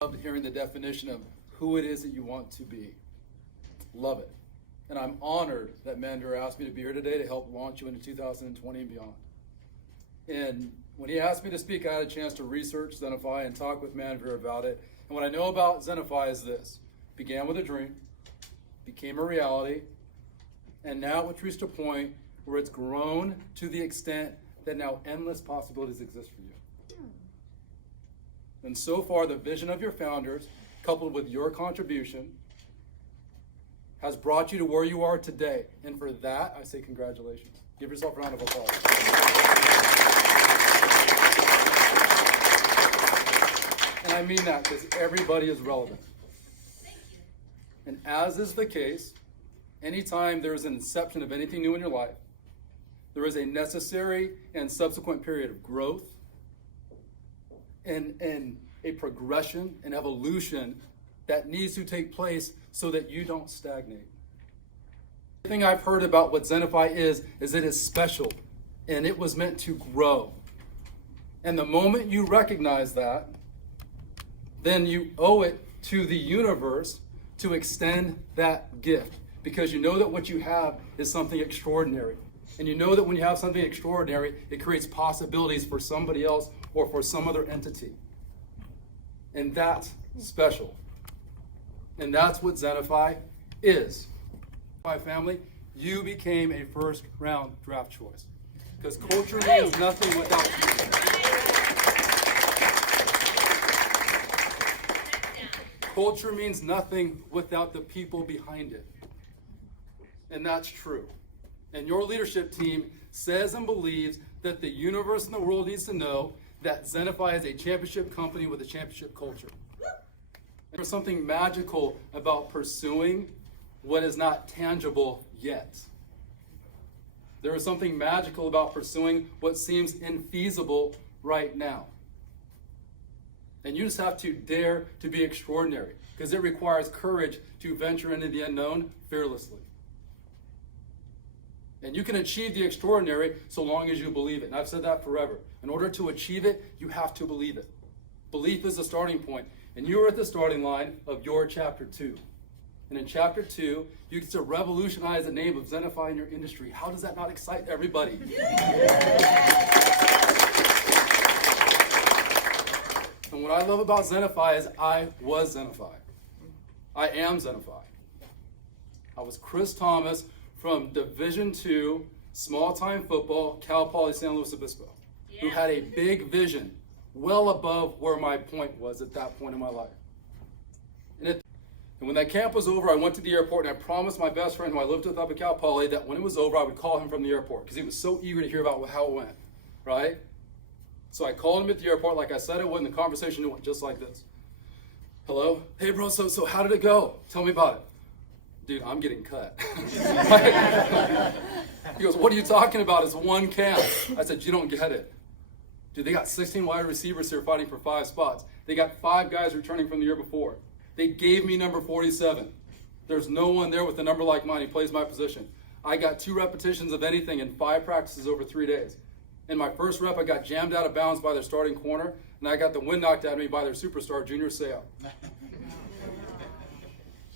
Loved hearing the definition of who it is that you want to be. Love it. And I'm honored that Mandir asked me to be here today to help launch you into 2020 and beyond. And when he asked me to speak, I had a chance to research Zennify and talk with Mandir about it. And what I know about Zennify is this. Began with a dream, became a reality, and now it's reached a point where it's grown to the extent that now endless possibilities exist for you. And so far, the vision of your founders, coupled with your contribution, has brought you to where you are today. And for that, I say congratulations. Give yourself a round of applause. And I mean that because everybody is relevant. And as is the case, anytime there is an inception of anything new in your life, there is a necessary and subsequent period of growth and a progression and evolution that needs to take place so that you don't stagnate. The thing I've heard about what Zennify is it is special and it was meant to grow. And the moment you recognize that, then you owe it to the universe to extend that gift, because you know that what you have is something extraordinary. And you know that when you have something extraordinary, it creates possibilities for somebody else or for some other entity. And that's special. And that's what Zennify is. My family, you became a first round draft choice. Because culture means nothing without people. Culture means nothing without the people behind it. And that's true. And your leadership team says and believes that the universe and the world needs to know that Zennify is a championship company with a championship culture. And there's something magical about pursuing what is not tangible yet. There is something magical about pursuing what seems infeasible right now. And you just have to dare to be extraordinary, because it requires courage to venture into the unknown fearlessly. And you can achieve the extraordinary so long as you believe it. And I've said that forever. In order to achieve it, you have to believe it. Belief is the starting point. And you are at the starting line of your chapter 2. And in chapter 2, you get to revolutionize the name of Zennify in your industry. How does that not excite everybody? And what I love about Zennify is I was Zennify. I am Zennify. I was Chris Thomas from Division II, small-time football, Cal Poly San Luis Obispo, who had a big vision well above where my point was at that point in my life. And when that camp was over, I went to the airport and I promised my best friend who I lived with up at Cal Poly that when it was over, I would call him from the airport because he was so eager to hear about how it went, right? So I called him at the airport like I said it would, and the conversation went just like this. Hello? Hey, bro, so how did it go? Tell me about it. Dude, I'm getting cut. He goes, what are you talking about? It's one camp. I said, you don't get it. Dude, they got 16 wide receivers here fighting for 5 spots. They got 5 guys returning from the year before. They gave me number 47. There's no one there with a number like mine. He plays my position. I got 2 repetitions of anything in 5 practices over 3 days. In my first rep, I got jammed out of bounds by their starting corner, and I got the wind knocked out of me by their superstar, Junior Seau.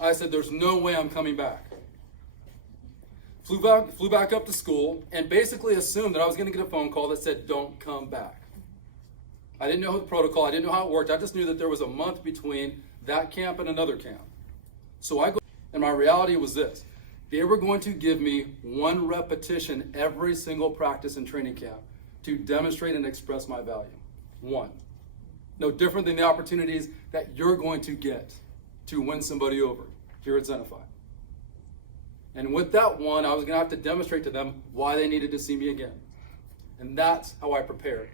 I said, there's no way I'm coming back. Flew back up to school and basically assumed that I was going to get a phone call that said, don't come back. I didn't know the protocol. I didn't know how it worked. I just knew that there was a month between that camp and another camp. So I go, and my reality was this. They were going to give me 1 repetition every single practice and training camp to demonstrate and express my value. 1. No different than the opportunities that you're going to get to win somebody over here at Zennify. And with that 1, I was going to have to demonstrate to them why they needed to see me again. And that's how I prepared.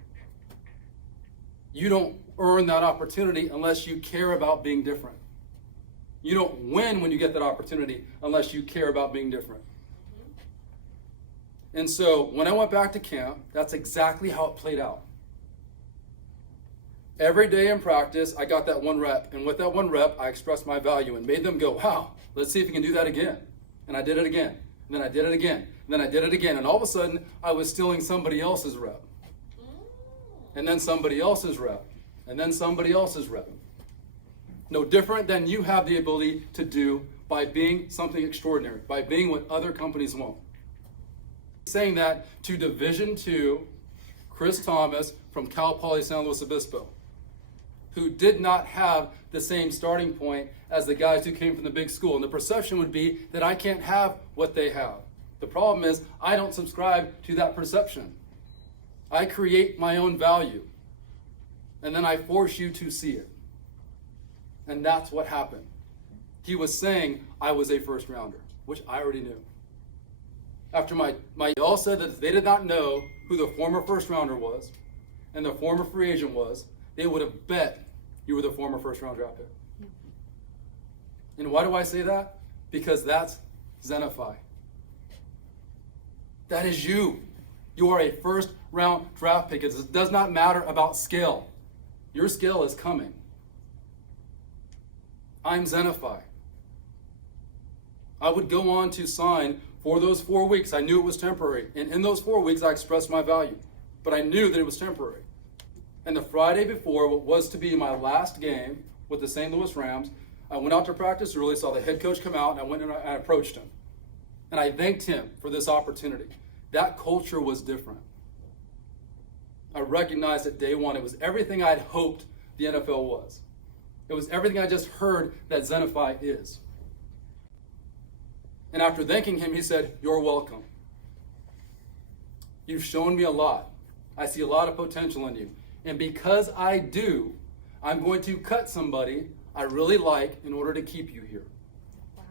You don't earn that opportunity unless you care about being different. You don't win when you get that opportunity unless you care about being different. And so when I went back to camp, that's exactly how it played out. Every day in practice, I got that 1 rep. And with that 1 rep, I expressed my value and made them go, wow, let's see if you can do that again. And I did it again. And then I did it again. And then I did it again. And all of a sudden, I was stealing somebody else's rep. And then somebody else's rep. And then somebody else's rep. No different than you have the ability to do by being something extraordinary, by being what other companies won't. Saying that to Division II, Chris Thomas from Cal Poly San Luis Obispo, who did not have the same starting point as the guys who came from the big school. And the perception would be that I can't have what they have. The problem is I don't subscribe to that perception. I create my own value, and then I force you to see it. And that's what happened. He was saying I was a first rounder, which I already knew. After my all said that they did not know who the former first rounder was and the former free agent was, they would have bet you were the former first round draft pick. And why do I say that? Because that's Zennify. That is you. You are a first round draft pick. It does not matter about skill. Your skill is coming. I'm Zennify. I would go on to sign for those 4 weeks. I knew it was temporary. And in those 4 weeks, I expressed my value. But I knew that it was temporary. And the Friday before what was to be my last game with the St. Louis Rams, I went out to practice early, saw the head coach come out, and I went and I approached him. And I thanked him for this opportunity. That culture was different. I recognized at day one, it was everything I'd hoped the NFL was. It was everything I just heard that Zennify is. And after thanking him, he said, "You're welcome. You've shown me a lot. I see a lot of potential in you. And because I do, I'm going to cut somebody I really like in order to keep you here." Wow.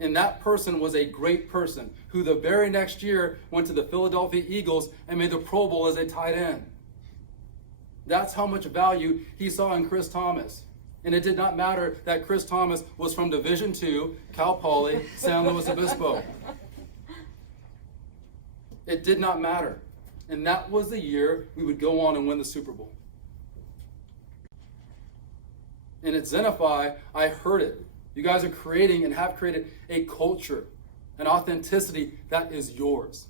And that person was a great person who the very next year went to the Philadelphia Eagles and made the Pro Bowl as a tight end. That's how much value he saw in Chris Thomas. And it did not matter that Chris Thomas was from Division II, Cal Poly, San Luis Obispo. It did not matter. And that was the year we would go on and win the Super Bowl. And at Zennify, I heard it. You guys are creating and have created a culture, an authenticity that is yours.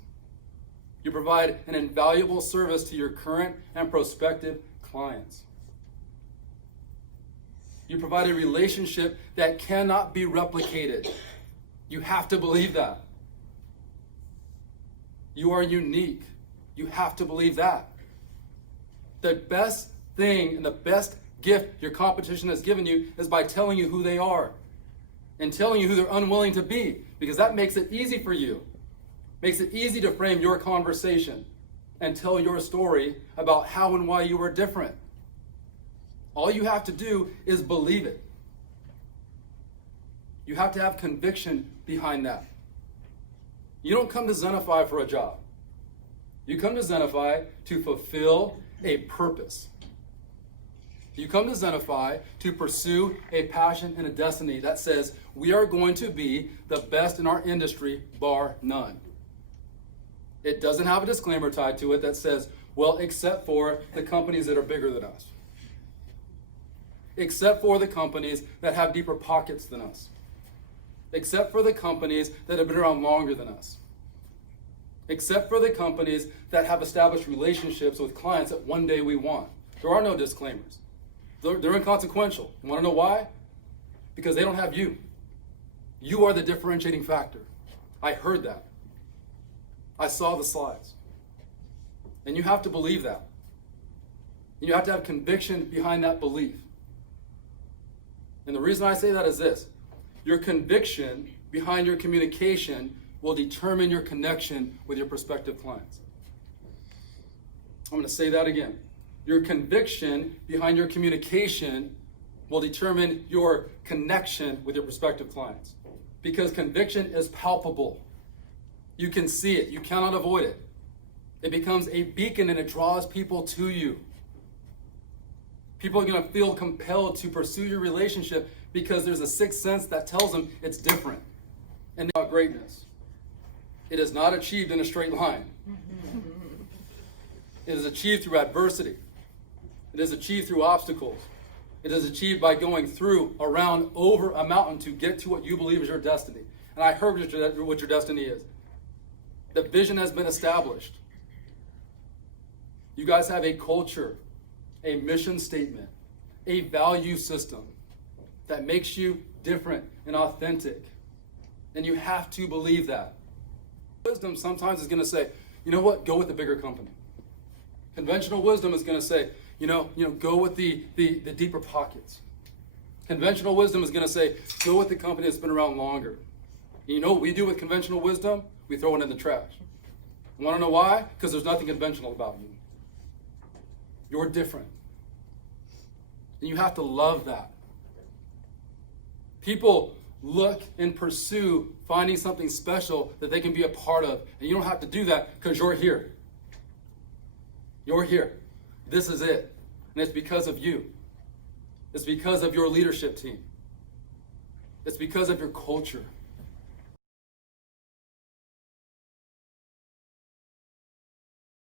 You provide an invaluable service to your current and prospective clients. You provide a relationship that cannot be replicated. You have to believe that. You are unique. You have to believe that. The best thing and the best gift your competition has given you is by telling you who they are and telling you who they're unwilling to be, because that makes it easy for you. Makes it easy to frame your conversation and tell your story about how and why you were different. All you have to do is believe it. You have to have conviction behind that. You don't come to Zennify for a job. You come to Zennify to fulfill a purpose. You come to Zennify to pursue a passion and a destiny that says we are going to be the best in our industry, bar none. It doesn't have a disclaimer tied to it that says, well, except for the companies that are bigger than us. Except for the companies that have deeper pockets than us. Except for the companies that have been around longer than us. Except for the companies that have established relationships with clients that one day we want. There are no disclaimers. They're inconsequential. You want to know why? Because they don't have you. You are the differentiating factor. I heard that. I saw the slides. And you have to believe that. And you have to have conviction behind that belief. And the reason I say that is this. Your conviction behind your communication will determine your connection with your prospective clients. I'm going to say that again. Your conviction behind your communication will determine your connection with your prospective clients. Because conviction is palpable. You can see it. You cannot avoid it. It becomes a beacon and it draws people to you. People are going to feel compelled to pursue your relationship because there's a sixth sense that tells them it's different. And about greatness. It is not achieved in a straight line. It is achieved through adversity. It is achieved through obstacles. It is achieved by going through, around, over a mountain to get to what you believe is your destiny. And I heard what your destiny is. The vision has been established. You guys have a culture, a mission statement, a value system that makes you different and authentic. And you have to believe that. Wisdom sometimes is going to say, you know what, go with the bigger company. Conventional wisdom is going to say, go with the deeper pockets. Conventional wisdom is going to say, go with the company that's been around longer. And you know what we do with conventional wisdom? We throw it in the trash. You want to know why? Because there's nothing conventional about you. You're different. And you have to love that. People look and pursue finding something special that they can be a part of. And you don't have to do that because you're here. You're here. This is it. And it's because of you. It's because of your leadership team. It's because of your culture.